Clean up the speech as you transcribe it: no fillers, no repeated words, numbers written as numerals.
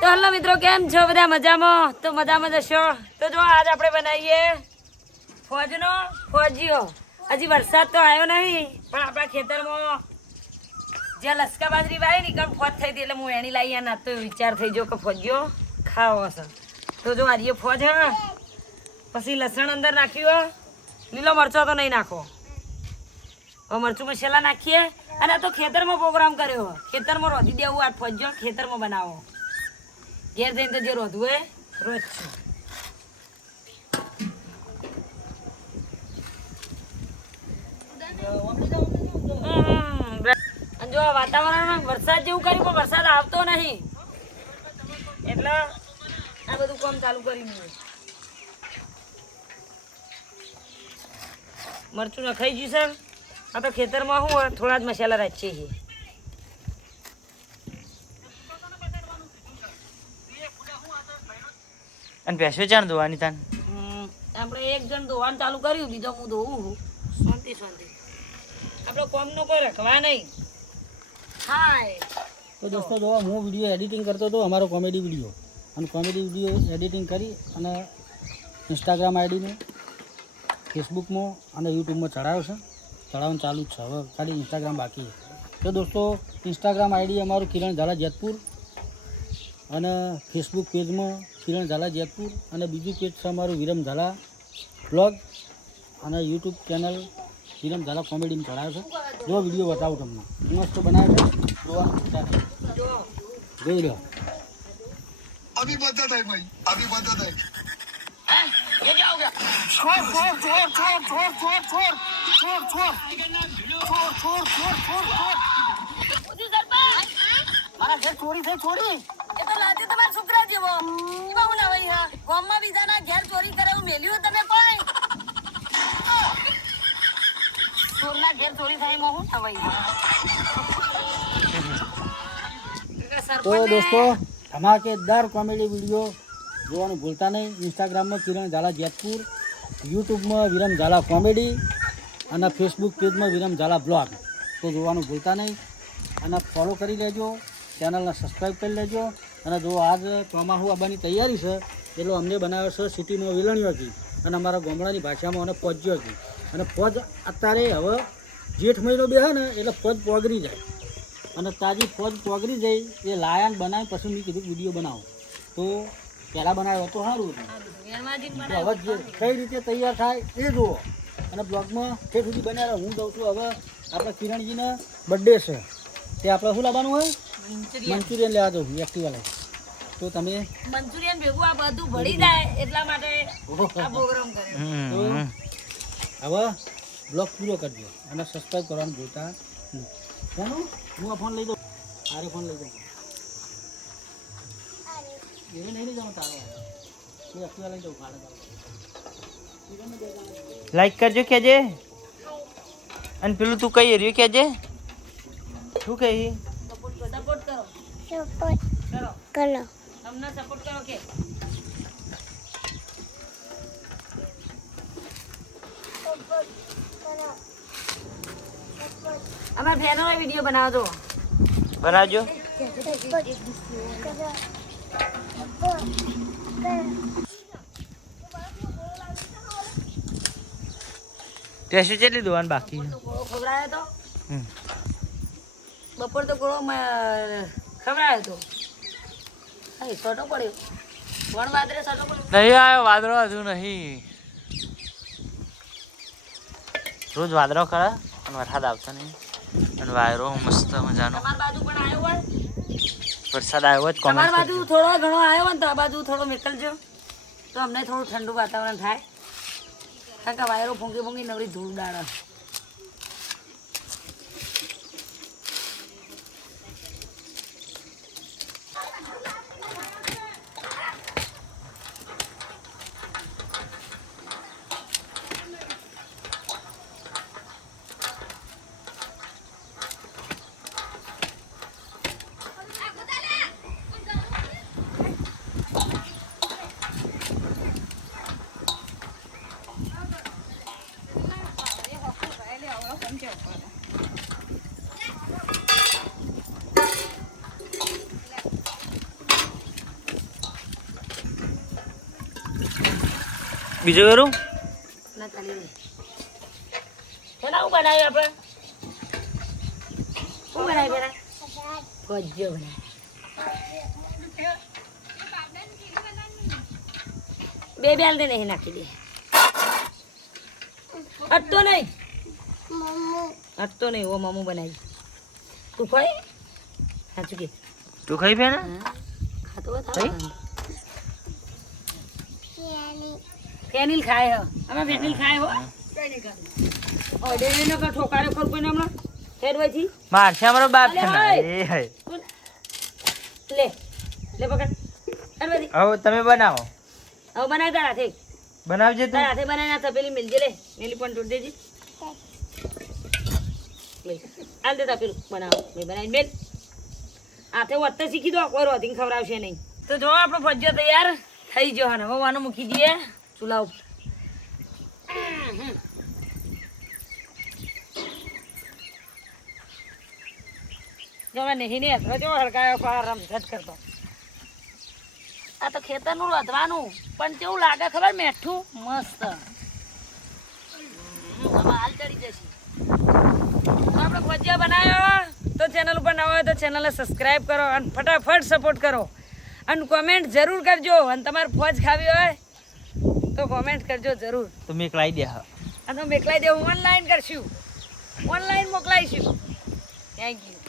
તો હલો મિત્રો, કેમ છો બધા? મજામાં? તો મજામાં જશો. તો જો આજ આપણે બનાવીએ ફોજીઓ. હજી વરસાદ તો આવ્યો નહીં, પણ આપણા ખેતરમાં જ્યાં લસકા બાજરી વાય ને કમ ફોજ થઈ હતી, એટલે હું એની લાવી ના તો વિચાર થઈ ગયો કે ફોજીઓ ખાવો હશે. તો જો આજે ફોજ હે, પછી લસણ અંદર નાખ્યું, લીલો મરચો તો નહીં નાખો, હવે મરચું મસાલા નાખીએ. અને આ તો ખેતરમાં પ્રોગ્રામ કર્યો, ખેતરમાં રોધી દેવું. આ ફોજો ખેતરમાં બનાવો, ઘેર જઈને તો જે રોધવું હોય રોજ છે. જો વાતાવરણ વરસાદ જેવું કર્યું પણ વરસાદ આવતો નહીં, એટલે આ બધું કામ ચાલુ કરી દીધું. મરચું નખાઈ ગયું છે. આ તો ખેતરમાં શું થોડા જ મસાલા રાખીએ છીએ. અને ભેંસો ચાણ ધોવાની તાન આપણે એક જણ ધોવાનું ચાલુ કર્યું, બીજો હું ધોવું. શાંતિ શાંતિ, આપણો કોમ નો કોઈ રખવા નહીં. હાય તો દોસ્તો, જો હું વિડીયો એડિટિંગ કરતો હતો, અમારો કોમેડી વિડીયો, અને કોમેડી વિડીયો એડિટિંગ કરી અને ઇન્સ્ટાગ્રામ આઈડીને, ફેસબુકમાં અને યુટ્યુબમાં ચડાવ્યો છે. ચડાવવાનું ચાલુ જ છે, હવે ખાલી ઇન્સ્ટાગ્રામ બાકી છે. તો દોસ્તો, ઇન્સ્ટાગ્રામ આઈડી અમારું કિરણ ઝાલા જેતપુર, અને ફેસબુક પેજમાં કિરણ ઝાલા જેતપુર, અને બીજું પેજ છે અમારું વિરમ ઝાલા બ્લોગ, અને યુટ્યુબ ચેનલ વિરમ ઝાલા કોમેડીમાં ચડાવ્યો છે. જો વિડીયો બતાવું તમને, મસ્ત બનાવ્યો છે, જોવાનું જોઈ લો. अभी बदत है भाई, अभी बदत है। ये क्या हो गया? छोड़ छोड़ छोड़ छोड़ छोड़ छोड़ छोड़ छोड़ छोड़ छोड़ छोड़ छोड़ छोड़ छोड़। મારા ઘેર ચોરી થઈ. ચોરી એ તો લાગે તમારા છોકરા જેવો. એમાં હું લાવાઈ હા ગામમાં બીજાના ઘેર ચોરી કરે એવું મેલ્યું તમે કોઈ? ચોરના ઘેર ચોરી થાય એમાં હું લાવાઈ? તો દોસ્તો, ધમાકેદાર કોમેડી વિડીયો જોવાનું ભૂલતા નહીં. ઇન્સ્ટાગ્રામમાં કિરણ ઝાલા જેતપુર, યુટ્યુબમાં વિરમ ઝાલા કોમેડી, અને ફેસબુક પેજમાં વિરમ ઝાલા બ્લોગ. તો જોવાનું ભૂલતા નહીં, અને ફોલો કરી લેજો, ચેનલને સબસ્ક્રાઈબ કરી લેજો. અને જો આજ ચોમાસું આવવાની તૈયારી છે, એટલો અમને બનાવ્યો છે સિટીમાં વિલણીઓ હતી, અને અમારા ગામડાની ભાષામાં અને ફોજ્યો હતી. અને ફોજ અત્યારે હવે જેઠ મહિનો બે ને એટલે ફોજ પોગરી જાય, અને તાજી ફોજ પોગરી જઈ એ લાયાન બનાવી. પછી મેં કીધું વિડીયો બનાવો, તો પહેલાં બનાવ્યો તો સારું હતું. હવે જે કઈ રીતે તૈયાર થાય એ જુઓ, અને બ્લોગમાં ઠેઠ સુધી બન્યા. હું જાઉં છું હવે, આપણા કિરણજીને બર્થડે છે, તે આપણે શું લાવવાનું હોય? મંચુરિયન લેવા જવું, એક્ટિવા લઈ. તો તમે મંચુરિયન ભેગું આ બધું ભળી જાય એટલા માટે આ પ્રોગ્રામ કર્યો. તો હવે બ્લોગ પૂરો કરજો, અને સબસ્ક્રાઈબ કરવાનું ભૂલતા નહીં. કોનું? હું આ ફોન લઈ દઉં, તારે ફોન લઈ દઉં. એ નહીં લઈ જાઉં, તારો હું એક્ટિવા લઈ દઉં. લાઈક કરજો કેજે. અને પેલું તું કઈ રહ્યું કેજે, શું કહી? સપોર્ટ કરો. કરો અમને સપોર્ટ કરો કે અમારા ફેનો વિડીયો બનાવજો. બનાવજો. ભેંસો કેટલી દોવાની બાકી છે? ગોળો ખવડાયો તો બપોર તો ગોળો ખવડાયો તો. હા, છોટો પડ્યો વણ વાદરે છોટો પડ્યો. નહીં આવ્યો વાદળો, હજુ નહીં. રોજ વાદળો કરે અને વરસાદ આવતો નહીં, અને વાયરો મસ્ત મજાનો. તમારી બાજુ પણ આવ્યો હોય, વરસાદ આવ્યો જ. તમારી બાજુ થોડો ઘણો આવ્યો હોય ને તો આ બાજુ થોડો મોકલજો, તો અમને થોડું ઠંડુ વાતાવરણ થાય. કારણ કે વાયરો ફૂંકી ફૂંકી નવરી ધૂળ ઉડાડે. બીજું કરું ના ચાલી રહી એના હું બનાવ્યું આપણે શું બનાવ્યું પેલા ભજીયો બનાવ્યો બે બેલ દે નહીં નાખી દે અટતો નહીં ઓ મમ્મુ બનાવી તું ખાઈ સાચું કે તું ખાઈ પે ને ખાતો ફેનિલ ખાય હો અમે ફેનિલ ખાય હો કઈ નહીં ખાતું ઓડે નો કા ઠોકારે ખોર કોઈને હમણાં હેડવાથી મારશે અમારો બાપ છે ને અલે, એ હે લે લે પકડ હેડવાથી હવે તમે બનાવો હવે બનાવી તારા હાથે બનાવજે તું તારા હાથે બનાવી ના તપેલી મિલજે લે મેલી પણ તોડ દેજી લે આલ દે તપેલું બનાવો મેં બનાવી મેલ હાથે વત્તે શીખી દો કોઈ રોધીને ખવડાવશે નહીં તો જો આપણો ભજીયો તૈયાર થઈ ગયો ને હવે આને મૂકી દઈએ ચૂલા ઉપર જો મેં નહીં ને જો હડકાયો પાર રમઝટ કરતો આ તો ખેતરનું રોધવાનું પણ કેવું લાગે ખબર મેઠું મસ્ત હવે હાલ ચડી જશે આપણે ભજીયા બનાવ્યો તો ચેનલ ઉપર નવા હોય તો ચેનલને સબસ્ક્રાઈબ કરો અને ફટાફટ સપોર્ટ કરો અને કોમેન્ટ જરૂર કરજો અને તમારે ફોજ ખાવી હોય તો કોમેન્ટ કરજો જરૂર તો મેં લાવી દે હા અને મેકલાઈ દેવું ઓનલાઈન કરશું ઓનલાઈન મોકલાઈશું થેન્ક યુ